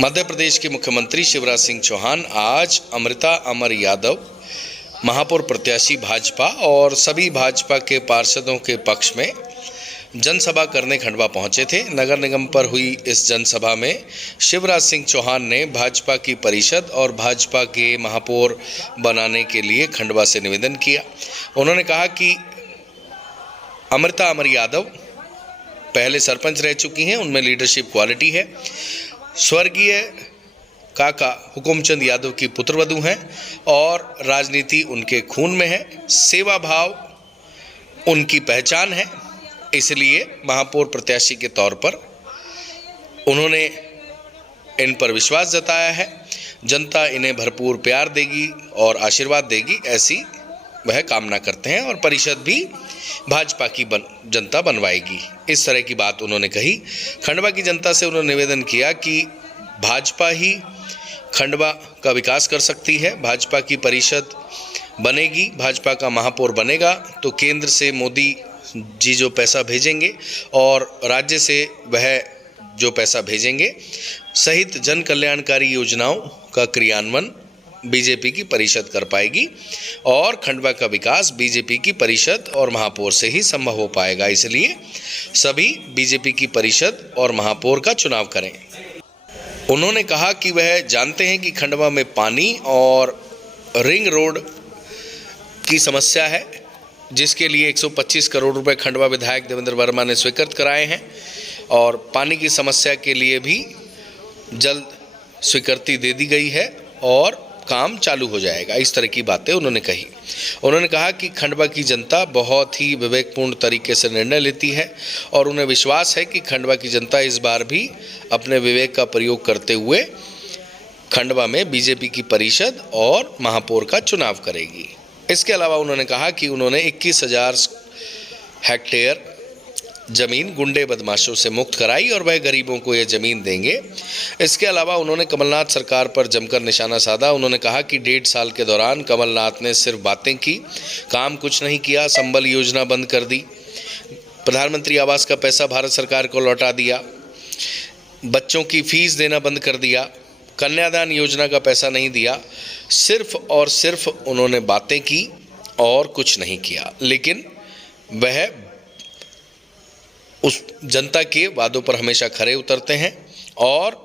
मध्य प्रदेश के मुख्यमंत्री शिवराज सिंह चौहान आज अमृता अमर यादव महापौर प्रत्याशी भाजपा और सभी भाजपा के पार्षदों के पक्ष में जनसभा करने खंडवा पहुंचे थे। नगर निगम पर हुई इस जनसभा में शिवराज सिंह चौहान ने भाजपा की परिषद और भाजपा के महापौर बनाने के लिए खंडवा से निवेदन किया। उन्होंने कहा कि अमृता अमर यादव पहले सरपंच रह चुकी हैं, उनमें लीडरशिप क्वालिटी है। स्वर्गीय काका हुकुमचंद यादव की पुत्रवधू हैं और राजनीति उनके खून में है। सेवा भाव उनकी पहचान है, इसलिए महापौर प्रत्याशी के तौर पर उन्होंने इन पर विश्वास जताया है। जनता इन्हें भरपूर प्यार देगी और आशीर्वाद देगी, ऐसी वह कामना करते हैं और परिषद भी भाजपा की जनता बनवाएगी। इस तरह की बात उन्होंने कही। खंडवा की जनता से उन्होंने निवेदन किया कि भाजपा ही खंडवा का विकास कर सकती है। भाजपा की परिषद बनेगी, भाजपा का महापौर बनेगा तो केंद्र से मोदी जी जो पैसा भेजेंगे और राज्य से वह जो पैसा भेजेंगे सहित जन कल्याणकारी योजनाओं का क्रियान्वयन बीजेपी की परिषद कर पाएगी और खंडवा का विकास बीजेपी की परिषद और महापौर से ही संभव हो पाएगा। इसलिए सभी बीजेपी की परिषद और महापौर का चुनाव करें। उन्होंने कहा कि वह जानते हैं कि खंडवा में पानी और रिंग रोड की समस्या है, जिसके लिए 125 करोड़ रुपए खंडवा विधायक देवेंद्र वर्मा ने स्वीकृत कराए हैं और पानी की समस्या के लिए भी जल्द स्वीकृति दे दी गई है और काम चालू हो जाएगा। इस तरह की बातें उन्होंने कही। उन्होंने कहा कि खंडवा की जनता बहुत ही विवेकपूर्ण तरीके से निर्णय लेती है और उन्हें विश्वास है कि खंडवा की जनता इस बार भी अपने विवेक का प्रयोग करते हुए खंडवा में बीजेपी की परिषद और महापौर का चुनाव करेगी। इसके अलावा उन्होंने कहा कि उन्होंने 21,000 हेक्टेयर ज़मीन गुंडे बदमाशों से मुक्त कराई और वह गरीबों को यह ज़मीन देंगे। इसके अलावा उन्होंने कमलनाथ सरकार पर जमकर निशाना साधा। उन्होंने कहा कि 1.5 साल के दौरान कमलनाथ ने सिर्फ बातें की, काम कुछ नहीं किया। संबल योजना बंद कर दी, प्रधानमंत्री आवास का पैसा भारत सरकार को लौटा दिया, बच्चों की फीस देना बंद कर दिया, कन्यादान योजना का पैसा नहीं दिया। सिर्फ और सिर्फ उन्होंने बातें की और कुछ नहीं किया, लेकिन वह उस जनता के वादों पर हमेशा खरे उतरते हैं और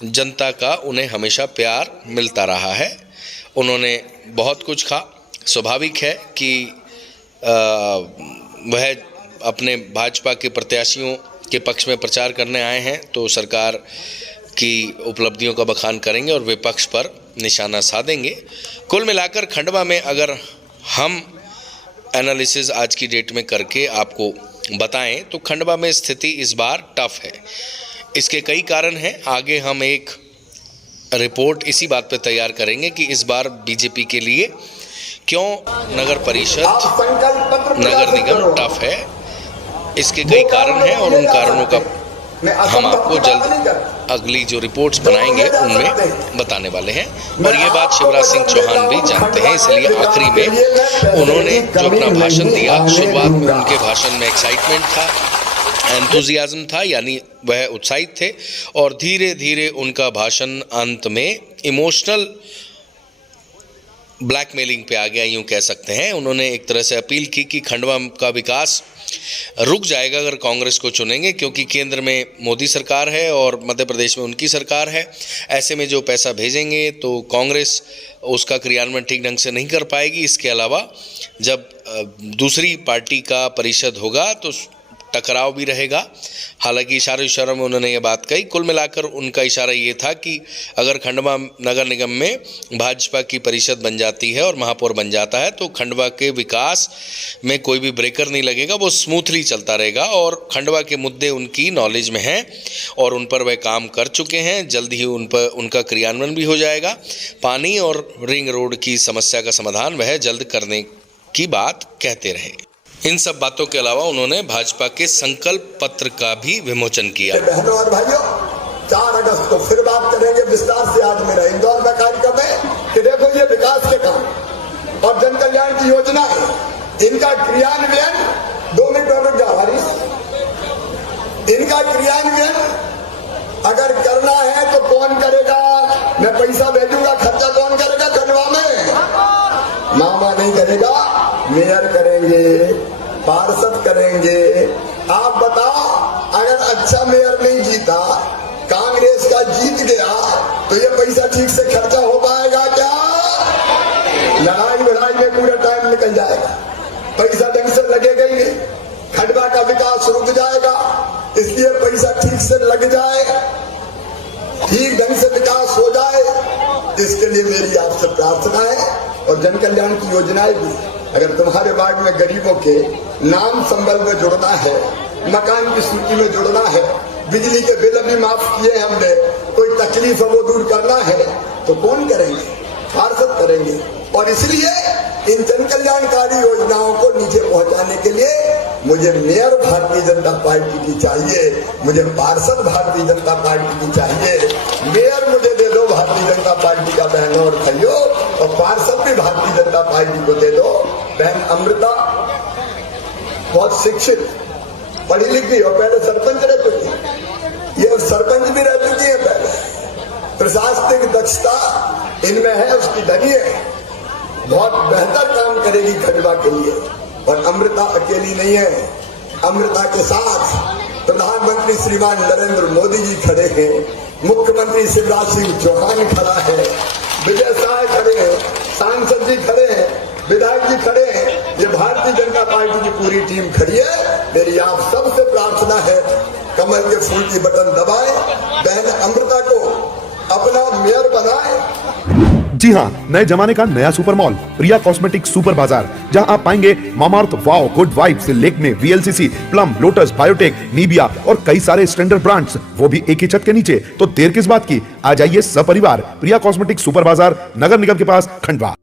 जनता का उन्हें हमेशा प्यार मिलता रहा है। उन्होंने बहुत कुछ कहा। स्वाभाविक है कि वह अपने भाजपा के प्रत्याशियों के पक्ष में प्रचार करने आए हैं तो सरकार की उपलब्धियों का बखान करेंगे और विपक्ष पर निशाना साधेंगे। कुल मिलाकर खंडवा में अगर हम एनालिसिस आज की डेट में करके आपको बताएं तो खंडवा में स्थिति इस बार टफ है। इसके कई कारण हैं। आगे हम एक रिपोर्ट इसी बात पर तैयार करेंगे कि इस बार बीजेपी के लिए क्यों नगर परिषद, नगर निगम टफ है। इसके कई कारण हैं और उन कारणों का हम आपको जल्द अगली जो रिपोर्ट्स बनाएंगे उनमें बताने वाले हैं। और ये बात शिवराज सिंह चौहान भी जानते हैं, इसलिए आखिरी में उन्होंने जो अपना भाषण दिया, शुरुआत में उनके भाषण में एक्साइटमेंट था, एंथुजियाज्म था, यानी वह उत्साहित थे और धीरे धीरे उनका भाषण अंत में इमोशनल ब्लैकमेलिंग पे आ गया, यूँ कह सकते हैं। उन्होंने एक तरह से अपील की कि खंडवा का विकास रुक जाएगा अगर कांग्रेस को चुनेंगे, क्योंकि केंद्र में मोदी सरकार है और मध्य प्रदेश में उनकी सरकार है। ऐसे में जो पैसा भेजेंगे तो कांग्रेस उसका क्रियान्वयन ठीक ढंग से नहीं कर पाएगी। इसके अलावा जब दूसरी पार्टी का परिषद होगा तो टकराव भी रहेगा। हालांकि इशारों में उन्होंने ये बात कही। कुल मिलाकर उनका इशारा ये था कि अगर खंडवा नगर निगम में भाजपा की परिषद बन जाती है और महापौर बन जाता है तो खंडवा के विकास में कोई भी ब्रेकर नहीं लगेगा, वो स्मूथली चलता रहेगा और खंडवा के मुद्दे उनकी नॉलेज में हैं और उन पर वह काम कर चुके हैं। जल्द ही उन पर उनका क्रियान्वयन भी हो जाएगा। पानी और रिंग रोड की समस्या का समाधान वह जल्द करने की बात कहते रहे। इन सब बातों के अलावा उन्होंने भाजपा के संकल्प पत्र का भी विमोचन किया। बहनों और भाइयों, 4 अगस्त को फिर बात करेंगे विस्तार से। आज मेरा इंदौर में कार्यक्रम है कि देखो ये विकास के काम और जन कल्याण की योजना है, इनका क्रियान्वयन 2 मिनट और रुक जाओ हरीश, इनका क्रियान्वयन अगर करना है तो कौन मैं पैसा भेजूंगा, खर्चा कौन करेगा खंडवा में? मामा नहीं करेगा, मेयर करेंगे, पार्षद करेंगे। आप बताओ, अगर अच्छा मेयर नहीं जीता, कांग्रेस का जीत गया, तो ये पैसा ठीक से खर्चा हो पाएगा क्या? लड़ाई लड़ाई में पूरा टाइम निकल जाएगा, पैसा ढंग से लगेगा ही नहीं, खंडवा का विकास रुक जाएगा। इसलिए पैसा ठीक से लग जाए, ठीक ढंग से विकास हो जाए, इसके लिए मेरी आपसे प्रार्थना है। और जन कल्याण की योजनाएं भी, अगर तुम्हारे वार्ड में गरीबों के नाम संबल में जुड़ना है, मकान की सूची में जुड़ना है, बिजली के बिल भी माफ किए हमने, कोई तकलीफ है वो दूर करना है, तो कौन करेंगे? पार्षद करेंगे। और इसलिए इन जन कल्याणकारी योजनाओं को नीचे पहुंचाने के लिए मुझे मेयर भारतीय जनता पार्टी की चाहिए, मुझे पार्षद भारतीय जनता पार्टी की चाहिए। मेयर मुझे दे दो भारतीय जनता पार्टी का बहनों और भाइयों, और पार्षद भी भारतीय जनता पार्टी को दे दो। बहन अमृता बहुत शिक्षित, पढ़ी लिखी और पहले सरपंच रह चुकी है, ये सरपंच भी रह चुकी है पहले। प्रशासनिक दक्षता इनमें है, उसकी धनी है, बहुत बेहतर काम करेगी खंडवा के लिए। और अमृता अकेली नहीं है, अमृता के साथ प्रधानमंत्री श्रीमान नरेंद्र मोदी जी खड़े हैं, मुख्यमंत्री शिवराज सिंह चौहान खड़ा है, विजय शाह खड़े हैं, सांसद जी खड़े हैं, विधायक जी खड़े हैं, ये भारतीय जनता पार्टी की पूरी टीम खड़ी है। मेरी आप सबसे प्रार्थना है, कमल के फूल की बटन दबाएं, बहन अमृता को अपना मेयर बनाएं। जी हाँ, नए जमाने का नया सुपर मॉल प्रिया कॉस्मेटिक सुपर बाजार, जहां आप पाएंगे Mamaearth, wow, good vibes, Lakme, VLCC, plum, lotus, biotech, निबिया और कई सारे स्टैंडर्ड ब्रांड्स, वो भी एक ही छत के नीचे। तो देर किस बात की, आ जाइए सपरिवार प्रिया कॉस्मेटिक सुपर बाजार, नगर निगम के पास, खंडवा।